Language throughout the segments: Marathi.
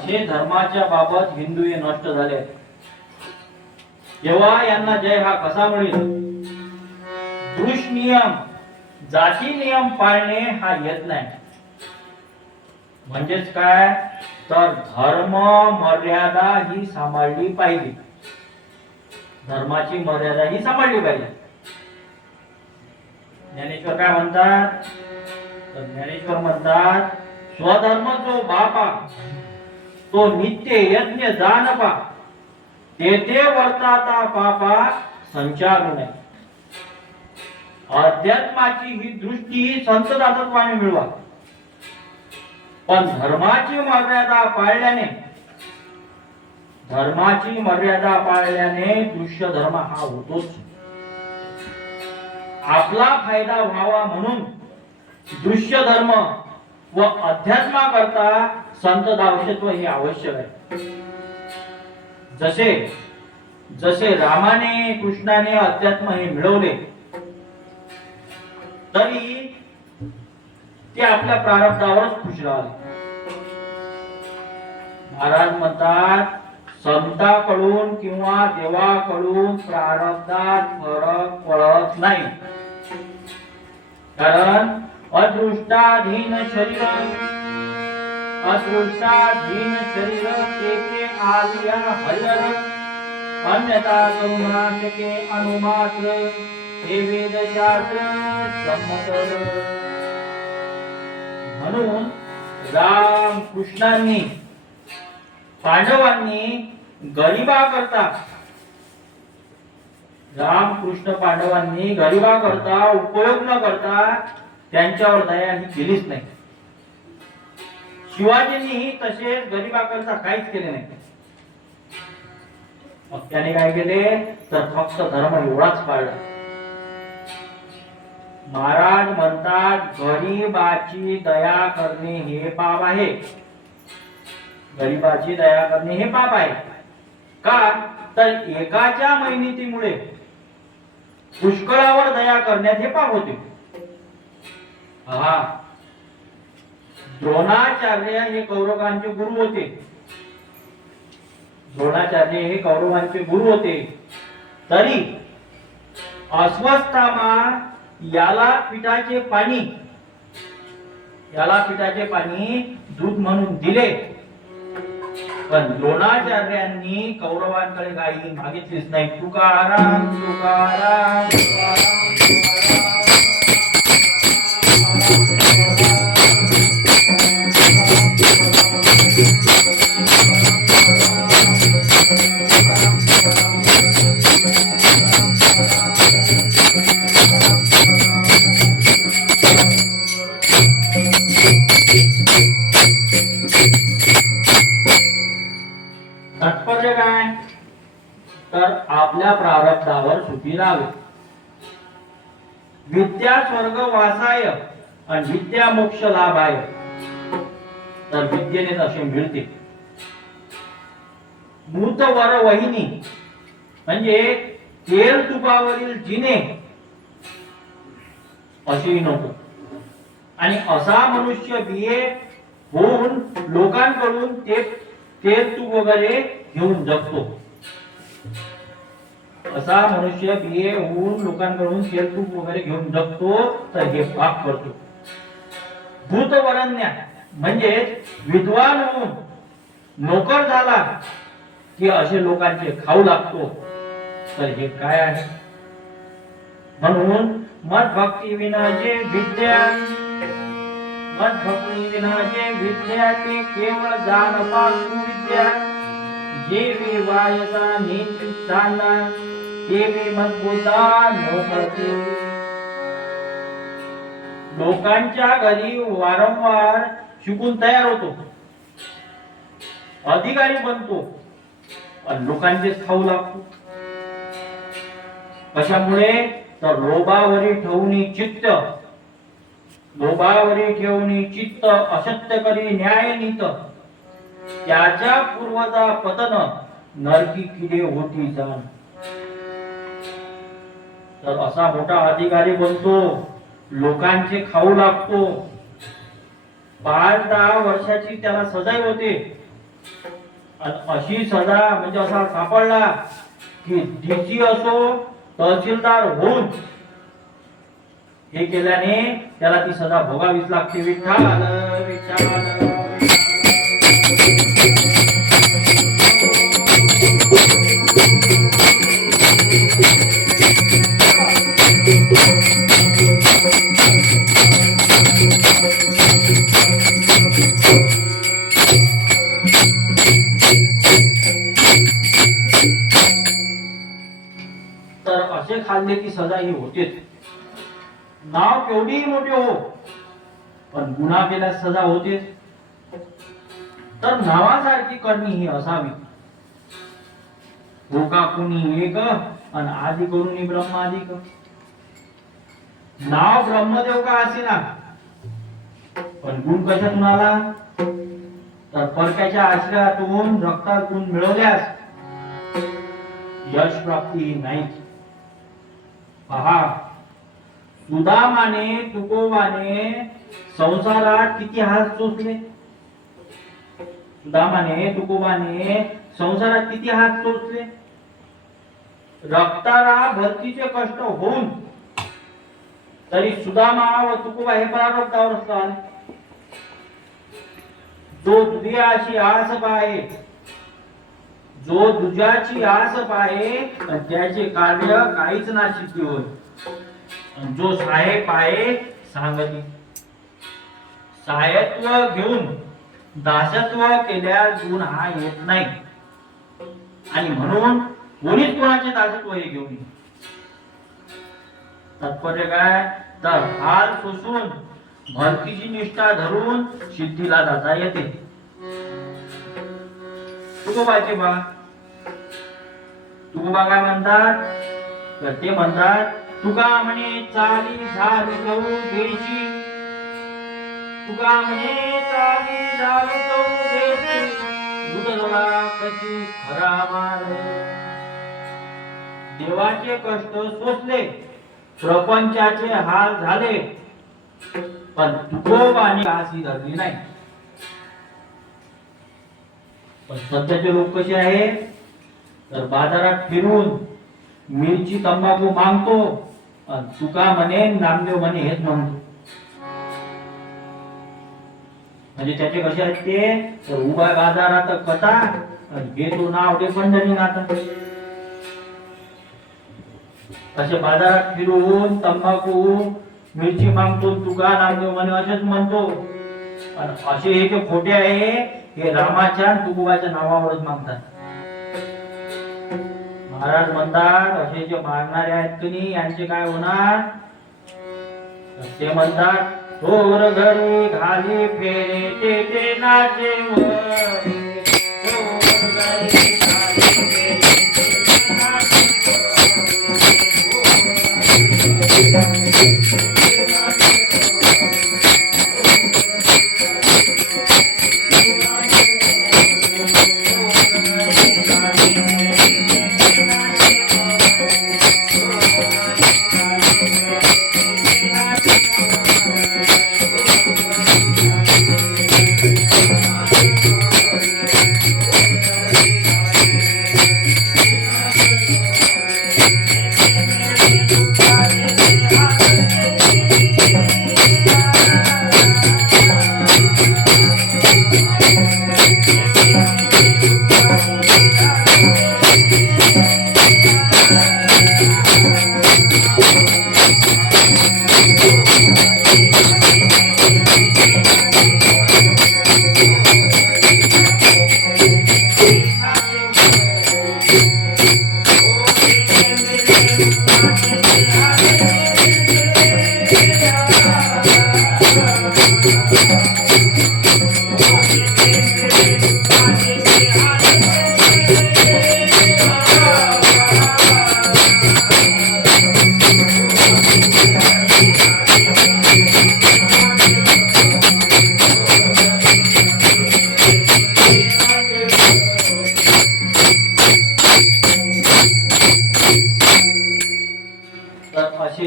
असे धर्माच्या बाबत हिंदू हे नष्ट झाले. तेव्हा यांना जय हा कसा मिळेल? दृश नियम, जाती नियम पाळणे हा येत नाही. म्हणजेच काय तर धर्म मर्यादा ही सांभाळली पाहिजे. धर्माची मर्यादा ही सांभाळली पाहिजे. ज्ञानेश्वर काय म्हणतात? तर ज्ञानेश्वर म्हणतात स्वधर्म जो बापा तो नित्य यज्ञ जानपा तेथे वर्ताता पापा संचारू नये. अध्यात्माची ही दृष्टी संत दासत्वाने मिळवा. पण धर्माची मर्यादा पाळल्याने दृश्य धर्म हा होतोच. आपला फायदा व्हावा म्हणून दृश्य धर्म व अध्यात्मा करता संत दासत्व हे आवश्यक आहे. जसे जसे रामाने कृष्णाने अध्यात्म हे मिळवले तरी ते आपल्या प्रारब्धावरच खुश राहिले. महाराज म्हणतात संताकडून किंवा देवाकडून प्रारब्धात फरक पडत नाही. कारण अदृष्टाधीन शरीर तेथे आलिया हरिहर अन्यथा करुणाशके अनुमात्र हे वेदशास्त्र संमत. म्हणून राम कृष्णांनी पांडवांनी गरिबा करता उपयोग न करता त्यांच्यावर दया ही केलीच नाही. शिवाजींनीही तसेच गरिबा करता काहीच केले नाही. मग त्याने काय केले तर फक्त धर्म एवढाच पाळला. महाराज म्हणतात गरिबाची दया करणे हे पाप आहे. गरिबाची दया करणे हे पाप आहे. का तर एकाच्या मैनीतीमुळे पुष्कळावर दया करण्यात हे पाप होते. द्रोणाचार्य हे कौरवांचे गुरु होते. तरी अश्वत्थामा याला पिठाचे पाणी दूध म्हणून दिले. पण द्रोणाचार्यांनी कौरवांकडे काही मागितलीच नाही. तुकाराम तुकाराम तात्पर्य काय तर आपल्या प्रारब्धावर सुखी राहावे. विद्या स्वर्ग वासाय आणि विद्या मोक्ष लाभाय. तर विद्येने असे मिळते. मूत वर वहिनी म्हणजे तेल तुपावरील जिने असेही नको. आणि असा मनुष्य बिये होऊन लोकांकडून तेल तूप वगैरे घेऊन जगतो. असा मनुष्य बिये होऊन लोकांकडून तेल तूप वगैरे घेऊन जगतो तर हे पाप करतो. भूतवरण्या म्हणजे विद्वान होऊन नोकर झाला की असे लोकांचे खाऊ लागतो तर हे काय आहे? म्हणून मत भक्ती विना जे विद्या ते केवळ जानपा सुविद्या. जेवी वायसा नित्याना तेवी मजबूता नोकरते. लोकांच्या घरी वारंवार शिकून तयार होतो, अधिकारी बनतो, पण लोकांचेच खाऊ लागतो. कशामुळे तर लोभावरी ठेवणी चित्त असत्य करी न्याय नीत. त्याच्या पूर्वजा पतन नरकी किडे होती जाण. तर असा मोठा अधिकारी बनतो, लोकांचे खाऊ लागतो. 5-10 वर्षाची त्याला सजाई होते. आणि अशी सजा म्हणजे असा सापडला की डीसी असो तहसीलदार होऊन हे केल्याने त्याला ती सजा भोगावीच लागते. विठ्ठल विठ्ठल तर असे खाल्ले की सजा ही होतेच. नाव केवढी मोठे हो पण गुन्हा केल्यास सजा होतेच. तर नावासारखी करणी ही असावी. हो का कुणी एक आणि आदि करून ब्रह्मादिक. नाव ब्रह्मदेव का असेना पण गुण कशातून आला तर परक्याच्या आश्रयातून रक्तात गुण मिळवल्यास यश प्राप्ती नाही. पहा सुदामाने तुकोबाने संसारात किती हात चोचले. सुदामाने तुकोबाने संसारात किती हात चोचले. रक्ताला भरतीचे कष्ट होऊन तरी सुदामा व तुकोबा हे परारब्धावर असतात. जो दुनियाची आस पाहे जो दुजाची आस पाहे त्याचे कार्य काहीच ना सिद्धी होय. जो साहेब पाहे सांगती. सहायत्व घेऊन दासत्व केल्यास गुण हा येत नाही आणि म्हणून कोणीच कोणाचे दासत्व हे घेऊन नये. तात्पर्य काय तर हाल सोसून भक्तीची निष्ठा धरून सिद्धीला जाता येते. तुकोबाचे बा तुकोबा काय म्हणतात तर ते म्हणतात तुका म्हणे चाली झाली जाऊ घ्यायची. तुका म्हणे चाली झाली जाऊ घ्यायची. उदला कशी खरा माल. देवाचे कष्ट सोसले प्रपंचाचे हाल झाले पण तुकोबाने काशी धरली नाही. पण सध्याचे लोक कसे आहे तर बाजारात फिरून मिरची तंबाखू मागतो तुका म्हणे नामदेव म्हणे हेच म्हणतो. म्हणजे त्याचे कसे आहेत ते तर उभा बाजारात कथा घेतो नाव ते पंढरीनाथ. असे बाजारात फिरून तंबाखू मिरची मागतो तुका नामदेव म्हणे असेच म्हणतो. असे हे जे खोटे आहे हे रामाच्या तुकोबाच्या नावावरच मागतात. महाराज म्हणतात असे जे मागणारे आहेत की नाही यांचे काय होणार ते म्हणतात थोर घरी घाली फेरे ते ते नाचे वरी. थोर घरी घाली फेरे ते ते नाचे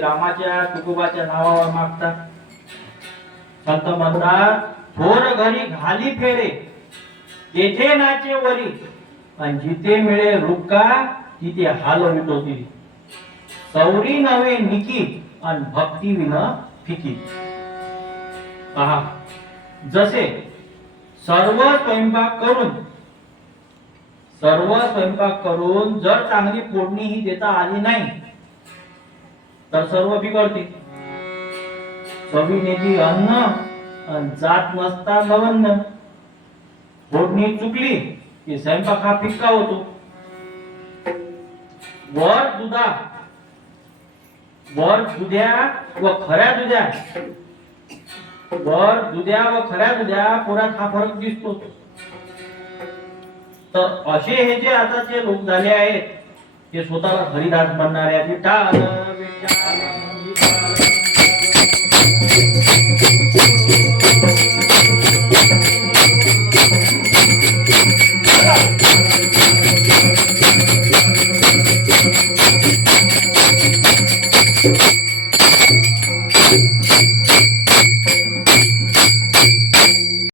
रामाच्या तुकोबाच्या नावावर मागतात. संत म्हणतात थोर घरी घाली फेरे तेथे नाचे वरी आणि जिथे मिळे रुक्का तिथे हालवित होती. सौरी नवे निकी आणि भक्ती विना फिकी. पहा, जसे सर्व स्वयंपाक करून जर चांगली फोडणी ही देता आली नाही तर सर्व बिघडते. चवीनेची अन्न आणि जात नसता लवण्य. फोडणी चुकली की स्वयंपाक हा फिक्का होतो. वर दुध्या व खऱ्या दुध्या पुरात हा फरक दिसतो. तर असे हे जे आताचे लोक झाले आहेत ते स्वतःला हरिदास बनणाऱ्या विठाल विठाल विठाल